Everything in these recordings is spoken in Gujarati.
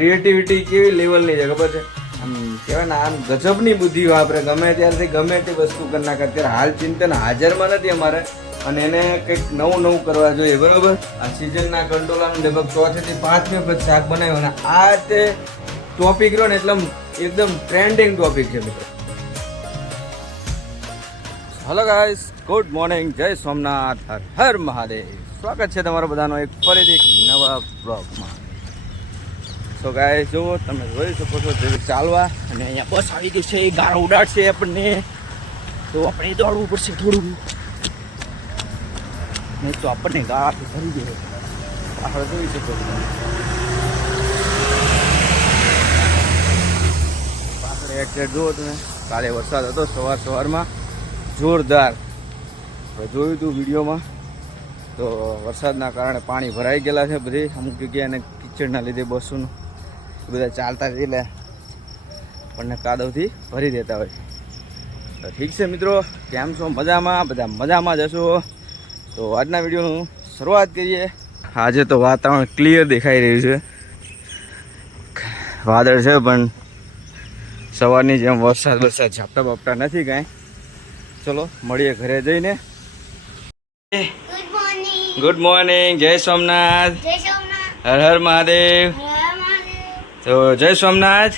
ક્રિએટિવિટી કેવી લેવલની છે, ખબર છે? કહેવાય ને, આમ ગજબની બુદ્ધિ વાપરે. ગમે ત્યારથી ગમે તે વસ્તુ કરી નાખે. અત્યારે હાલ ચિંતન હાજરમાં નથી અમારે, અને એને કંઈક નવું નવું કરવા જોઈએ, બરાબર? આ સિઝનના કંટ્રોલાનું લગભગ ચોથેથી પાંચમી વખત શાક બનાવ્યું, અને આ તે ટોપિક રહ્યો ને, એટલે એકદમ ટ્રેન્ડિંગ ટોપિક છે, મિત્રો. હલો ગાઈસ ગુડ મોર્નિંગ જય સોમનાથ, હર હર મહાદેવ. સ્વાગત છે તમારા બધાનો એક ફરીથી નવા બ્લોગમાં તો ગાય જુઓ, તમે જોઈ શકો છો જેવી ચાલવા. અને અહીંયા બસ આવી ગઈ છે, એ ગાળો ઉડાડશે આપણને. તો આપણે દોડવું પડશે થોડું. નહીં તો આપણને ગાળાથી ભરી જાય આપણે જોઈ શકો છો. પાછળ એક જુઓ તમે. કાલે વરસાદ હતો સવાર સવારમાં. જોરદાર. જોયું હતું વિડીયોમાં. તો વરસાદના કારણે પાણી ભરાઈ ગયેલા છે બધી. અમુક જગ્યાએ કિચડના લીધે બસોનું. બધા ચાલતા એટલે આપણને કાદવથી ભરી દેતા હોય. તો ઠીક છે મિત્રો કેમ છો? મજામાં? બધા મજામાં જ હશો? તો આજના વિડીયોનું શરૂઆત કરીએ. આજે તો વાતાવરણ ક્લિયર દેખાઈ રહ્યું છે. વાદળ છે પણ સવારની જેમ વરસાદ વરસાદ ઝાપટા બાપટા નથી કાંઈ. ચલો મળીએ ઘરે જઈને. ગુડ મોર્નિંગ જય સોમનાથ. હર હર મહાદેવ. તો જય સોમનાથ.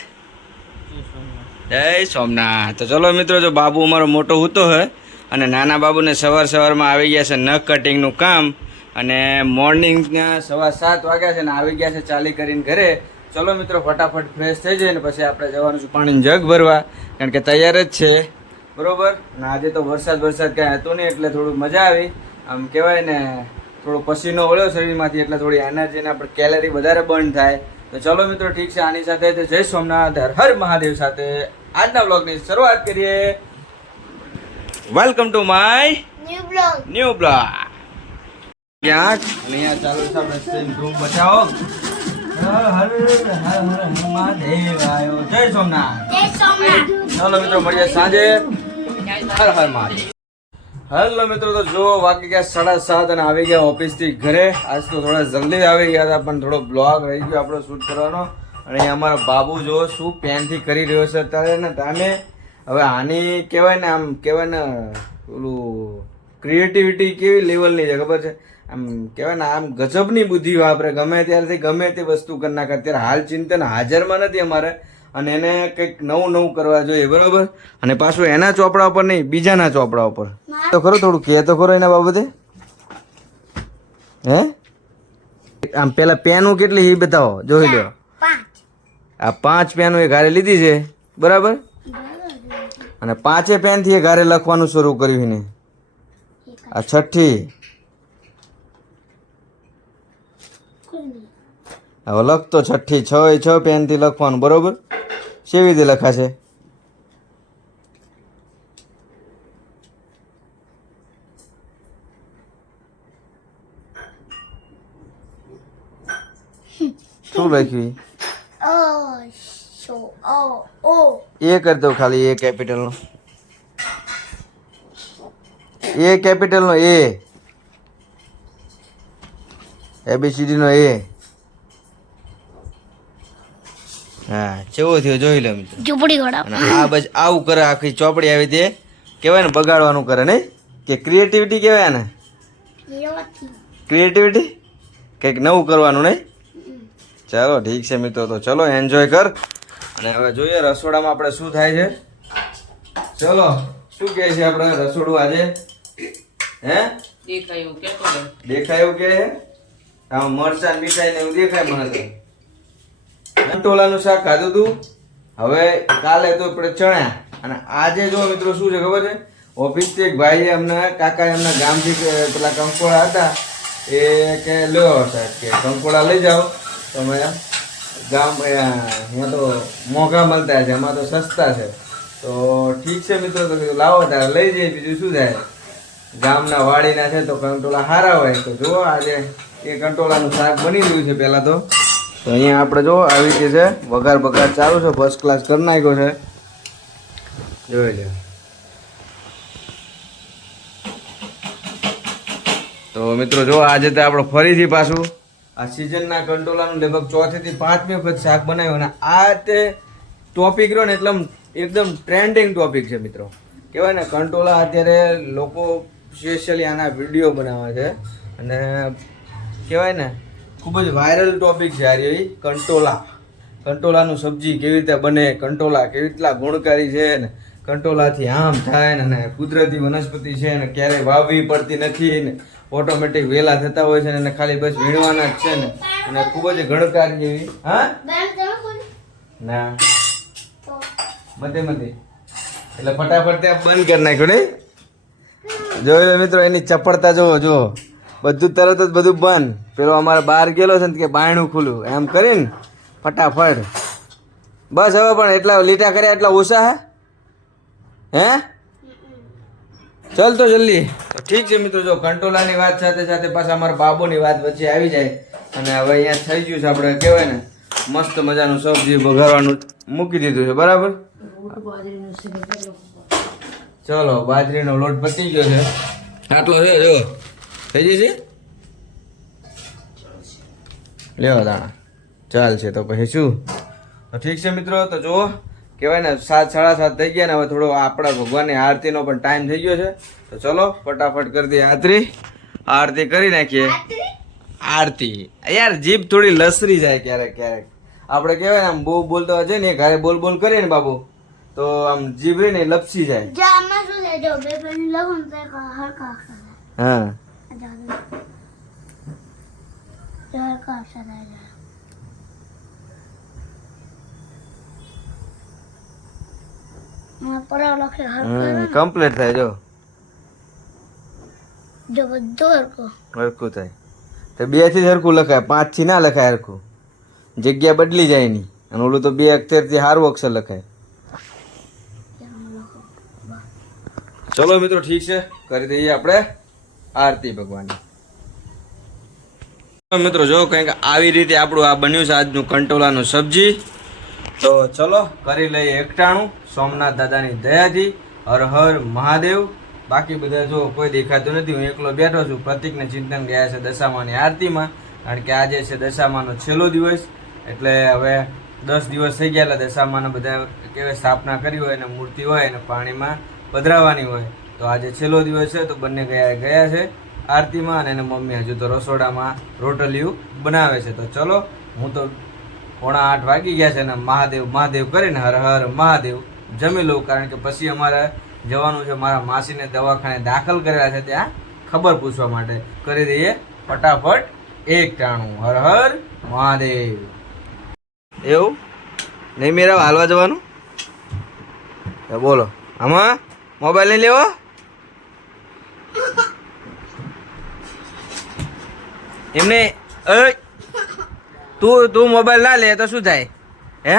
જય સોમનાથ. તો ચલો મિત્રો, જો બાબુ અમારો મોટો હૂતો હોય અને નાના બાબુને સવાર સવારમાં આવી ગયા છે નખ કટિંગનું કામ, અને મોર્નિંગના સવા સાત વાગ્યા છે ને આવી ગયા છે ચાલી કરીને ઘરે. ચલો મિત્રો, ફટાફટ ફ્રેશ થઈ જાય ને પછી આપણે જવાનું છે પાણીની જગ ભરવા, કારણ કે તૈયાર જ છે. બરોબર? અને આજે તો વરસાદ વરસાદ કાંઈ હતો નહીં, એટલે થોડું મજા આવી. આમ કહેવાય ને, થોડો પસીનો વળ્યો શરીરમાંથી, એટલે થોડી એનર્જી ને આપણે કેલેરી વધારે બર્ન થાય. તો ચલો મિત્રો ઠીક છે આની સાથે તો જય સોમનાથ હર મહાદેવ સાથે આજના બ્લોગની શરૂઆત કરીએ. Welcome to my new blog new blog ક્યાંક અહીંયા ચાલુ છે આપણે સેમ ધૂમ બચાવો જય સોમનાથ. જય સોમનાથ. ચાલો મિત્રો મળીએ સાંજે. હર હર મહાદેવ. હેલો મિત્રો, તો જો વાગી ગયા સાડા સાત અને આવી ગયા ઓફિસથી ઘરે. આજ તો થોડા જલ્દી આવી ગયા હતા, પણ થોડો બ્લોગ રહી ગયો આપણો શૂટ કરવાનો. અને અમારા બાબુ જો શું પેનથી કરી રહ્યો છે. અત્યારે ને ટાઈમે હવે આની કહેવાય ને આમ, કહેવાય ને, ઓલું ક્રિએટિવિટી કેવી લેવલની છે ખબર છે? આમ કહેવાય ને, આમ ગજબની બુદ્ધિ વાપરે. ગમે ત્યારથી ગમે તે વસ્તુ કરી નાખે. અત્યારે હાલ ચિંતન હાજરમાં નથી અમારે. અને એને કંઈક નવું નવું કરવા જોઈએ બરાબર? અને પાછું એના ચોપડા ઉપર નહીં બીજાના ચોપડા ઉપર. તો ખરો થોડું કહે તો ખરો એના બાબતે? હે? આમ પેલા પેનું કેટલી એ બતાવો જોઈ લો. આ પાંચ પેનું એ ઘરે લીધી છે બરાબર? અને પાંચે પેનથી એ ઘરે લખવાનું શરૂ કર્યું ને આ છઠ્ઠી. હવે લખતો છઠ્ઠી છ એ છ પેનથી લખવાનું બરોબર? કેવી રીતે લખાશે? શું લખ્યું? એ કરતો ખાલી એ કેપિટલનો એ કેપિટલનો એ. એબીસીડીનો એ. હા કેવો થયો જોઈ લે મિત્રો. ઝૂંપડી ઘોડા આ બસ આવું કરે આખી ચોપડી આવી તે કહેવાય ને બગાડવાનું કરે નહીં? કે ક્રિએટિવિટી કહેવાય ને ક્રિએટિવિટી કંઈક નવું કરવાનું નહીં? ચાલો ઠીક છે મિત્રો તો ચલો એન્જોય કર. અને હવે જોઈએ રસોડામાં આપણે શું થાય છે. ચલો શું કહે છે આપણે રસોડું આજે? હે? દેખાય એવું કે છે? આમ મરચાં મીઠાઈ ને એવું દેખાય મને તો ટોલાનું શાક ખાધું તું? હવે કાલે તો આપણે ચણ્યા. અને આજે જો મિત્રો શું છે ખબર છે? ઓફિસથી એક ભાઈએ અમને કાકા એમના ગામથી પેલા કંકોળા હતા. એ કે, લ્યો સાહેબ, કે કંકોળા લઈ જાઓ. તમે ગામ અહીંયા તો મોંઘા મળતા છે, એમાં તો સસ્તા છે. તો ઠીક છે મિત્રો, તો કીધું, લાવો તારે લઈ જઈએ. બીજું શું થાય? ગામના વાડીના છે તો કંટોલા સારા હોય. તો જુઓ આજે એ કંટોલાનું શાક બની રહ્યું છે પહેલાં તો. તો અહીંયા આપણે જો આવી રીતે છે, વઘાર બગાર ચાલુ છે ફર્સ્ટ ક્લાસ કરી નાખ્યો છે. જોઈ લે તો મિત્રો જો આજે તો આપણે ફરીથી પાછું આ સિઝનના કંટોલાનું લગભગ ચોથીથી પાંચમી વખત શાક બનાવ્યું અને આ તે ટોપિક રહ્યો ને એટલે એકદમ ટ્રેન્ડિંગ ટોપિક છે મિત્રો. કહેવાય ને કંટોલા અત્યારે લોકો સ્પેશિયલી આના વીડિયો બનાવે છે. અને કહેવાય ને ખૂબ જ વાયરલ ટોપિક છે આ રહ્યો કંટોલા. કંટોલાનું સબ્જી કેવી રીતે બને કંટોલા કેવી રીતના ગુણકારી છે ને કંટોલાથી આમ થાય ને કુદરતી વનસ્પતિ છે ને ક્યારેય વાવવી પડતી નથી ને ઓટોમેટિક વેલા થતા હોય છે ને ખાલી બસ વીણવાના જ છે ને અને ખૂબ જ ગણકારી એવી હા? ના? મતે મતે એટલે ફટાફટ ત્યાં બંધ કરી નાખ્યું નહીં? જોયું મિત્રો એની ચપળતા જુઓ જુઓ. બધું તરત જ બધું બંધ. પેલો અમારે બહાર ગયેલો છે ને કે બાયણું ખુલ્લું. એમ કરીને ફટાફટ. બસ હવે પણ એટલા લીટા કર્યા એટલા ઓછા હે? હે? ચાલ તો જલ્દી. ઠીક છે મિત્રો જો કંટોલાની વાત સાથે સાથે પાછા અમારા બાબુની વાત વચ્ચે આવી જાય. અને હવે અહીંયા થઈ ગયું છે આપણે કહેવાય ને મસ્ત મજાનું સબ્જી વઘારવાનું મૂકી દીધું છે બરાબર? ચલો બાજરીનો લોટ પતી ગયો છે. આટલો છે જો. થઈ જશે લેવા દાણા. ચાલ છે તો પછી શું? તો ઠીક છે મિત્રો તો જુઓ. કહેવાય ને સાત સાડા સાત થઈ ગયા ને હવે થોડો આપણા ભગવાનની આરતીનો પણ ટાઈમ થઈ ગયો છે. તો ચલો ફટાફટ કરી દઈએ આરતી. આરતી કરી નાખીએ. આરતી? યાર જીભ થોડી લસરી જાય ક્યારેક ક્યારેક. આપણે કહેવાય ને આમ બહુ બોલતો હોય છે ને ઘરે બોલ બોલ કરીએ ને બાબુ તો આમ જીભ ને લપસી જાય. હા. છે. આમાં પરાવ લખે હરખા કમ્પ્લીટ થાય જો. જો બધું હરખું. હરકું થાય. તો બેથી હરકું લખાય પાંચથી ના લખાય હરકું જગ્યા બદલી જાય નહીં અને ઓલું તો બે અક્ષરથી સારું અક્ષર લખાય. ચલો મિત્રો ઠીક છે. કરી દઈએ આપણે. આરતી ભગવાનની. મિત્રો જો કંઈક આવી રીતે આપણું આ બન્યું છે આજનું કંટોલાનું સબ્જી, તો ચલો કરી લઈએ એકટાણું. સોમનાથ દાદાની દયાથી હર હર મહાદેવ. બાકી બધા જો કોઈ દેખાતું નથી, હું એકલો બેઠો છું. પ્રતિકને ચિંતન ગયા છે દશામાની આરતીમાં, કારણ કે આજે છે દશામાનો છેલ્લો દિવસ. એટલે હવે દસ દિવસ થઈ ગયા દશામાના બધા કેવી સ્થાપના કરી હોય અને મૂર્તિ હોય અને પાણીમાં પધરાવાની હોય. તો આજે છેલ્લો દિવસ છે, તો બંને ગયા ગયા છે આરતીમાં અને એને મમ્મી હજુ તો રસોડામાં રોટલીયું બનાવે છે. તો ચલો, હું તો પોણા આઠ વાગી ગયા છે અને મહાદેવ મહાદેવ કરીને હર હર મહાદેવ જમી લઉં, કારણ કે પછી અમારે જવાનું છે, મારા માસીને દવાખાને દાખલ કરેલા છે ત્યાં ખબર પૂછવા માટે. કરી દઈએ ફટાફટ એક ટાણું. હર હર મહાદેવ. એવું? નહીં મેરા હાલવા જવાનું? બોલો. આમાં? મોબાઈલ નહીં લેવો? એમને તું તું મોબાઈલ ના લે તો શું થાય? હે?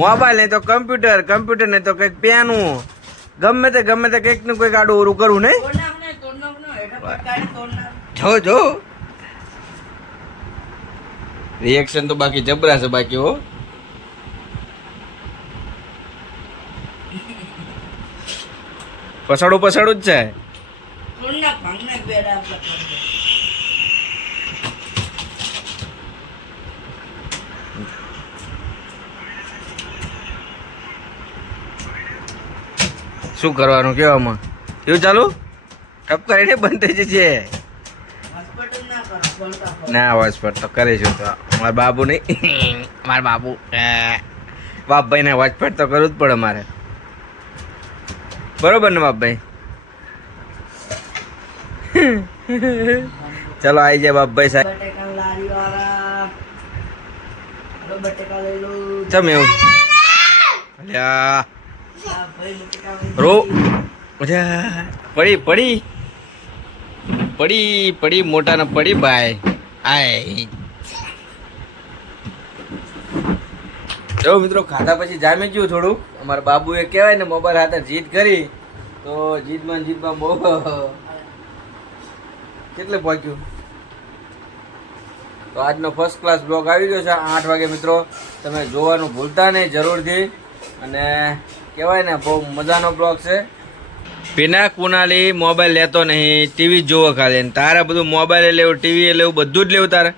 મોબાઈલ નહીં તો કમ્પ્યુટર કમ્પ્યુટર નહીં તો કંઈક પેનું. ગમે તે ગમે તે કંઈકનું કંઈક આડું ઓરું કરવું નહીં? જો જો. રિએક્શન તો બાકી જબરા છે બાકી હો. પછાડું પછાડું જ છે. શું કરવાનું કેવામાં એવું ચાલુ? ટપ કરીને બંધ થઈ જશે ના હોસ્પિટલ તો કરીશું તો. મારા બાબુ નહીં. મારા બાબુ બાપભાઈ ને હોસ્પિટલ તો કરવું જ પડે મારે. બરોબર ને બાપભાઈ? ચલો આવી જાય બાપભાઈ સાહેબ. ચમ એવું? અલ્યા. રો. પડી પડી. પડી પડી મોટા ને પડી ભાઈ આય. જો મિત્રો, ખાધા પછી જામી ગયું થોડું અમારા બાબુએ કહેવાય ને, મોબાઈલ હાથે જીત કરી. તો જીતમાં જીતમાં બહુ કેટલે પહોંચ્યું? તો આજનો ફર્સ્ટ ક્લાસ બ્લોગ આવી ગયો છે. આઠ વાગે મિત્રો, તમે જોવાનું ભૂલતા નહીં, જરૂરથી. અને કહેવાય ને બહુ મજાનો બ્લોગ છે. પિનાક કુનાલી મોબાઈલ લેતો નહીં ટીવી જોવો ખાલી. ને તારે બધું મોબાઈલ લેવું ટીવી લેવું બધું જ લેવું તારે?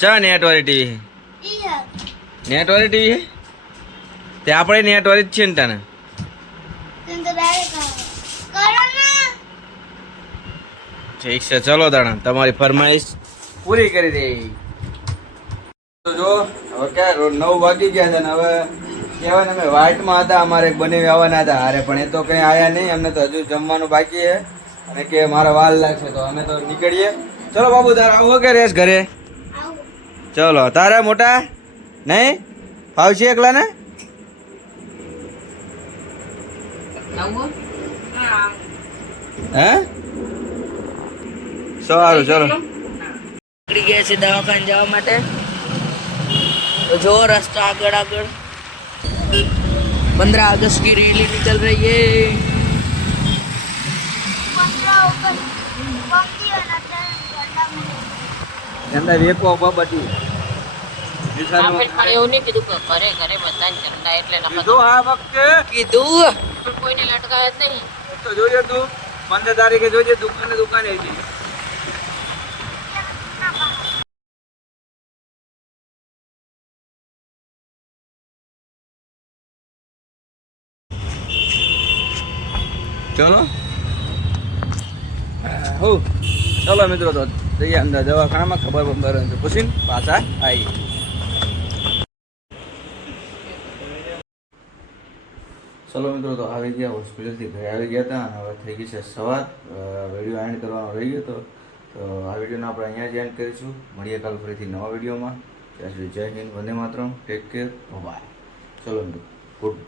ચા નેટ વાળી ટીવી ચા નેટવાળી ટીવી તે આપણે નેટવાળી જ છે ને તને ઠીક છે ચલો તાણા તમારી ફરમાઈશ પૂરી કરી દે જો હવે ક્યાં નવ વાગી ગયા છે ને હવે કહેવાય અમે વાઇટમાં હતા અમારે બની આવવાના હતા અરે પણ એ તો કંઈ આયા નહીં અમને તો હજુ જમવાનું બાકી છે. અને કે મારે વાલ લાગશે તો અમે તો નીકળીએ. ચલો બાબુ તારે આવો કે રેસ ઘરે? ચલો તારા મોટા? નહીં? ફાવશે એકલા ને હે. સારું ચલો. નીકળી ગયા છે દવાખાને જવા માટે. તો જો રસ્તો આગળ આગળ. पंद्रह अगस्त की रैली निकल रही है પંદર ઉપર પંક્તિ અને અત્યારે ઝંડા મને એમને વેકો બધી એવું નહીં કીધું કે ઘરે ઘરે બધાને ઝંડા એટલે કીધું આ વખતે કીધું પણ કોઈને લટકાય જ નહીં તો જોજે તું પંદર તારીખે જોજે દુકાને દુકાને હતી ચલો મિત્રો, તો જઈએ અંદર દવાખાનામાં, ખબર બબર પૂછીને પાછા આવી ચલો મિત્રો, તો આવી ગયા હોસ્પિટલથી ઘરે આવી ગયા હતા અને હવે થઈ ગઈ છે સવાર. વીડિયો એન્ડ કરવાનો રહી ગયો હતો તો આ વિડીયોને આપણે અહીંયા જ એન્ડ કરીશું. મળીએ કાલ ફરીથી નવા વિડીયોમાં. ત્યાં સુધી Jai Hind, Vande Mataram. Take care bye ચલો મિત્રો ગુડ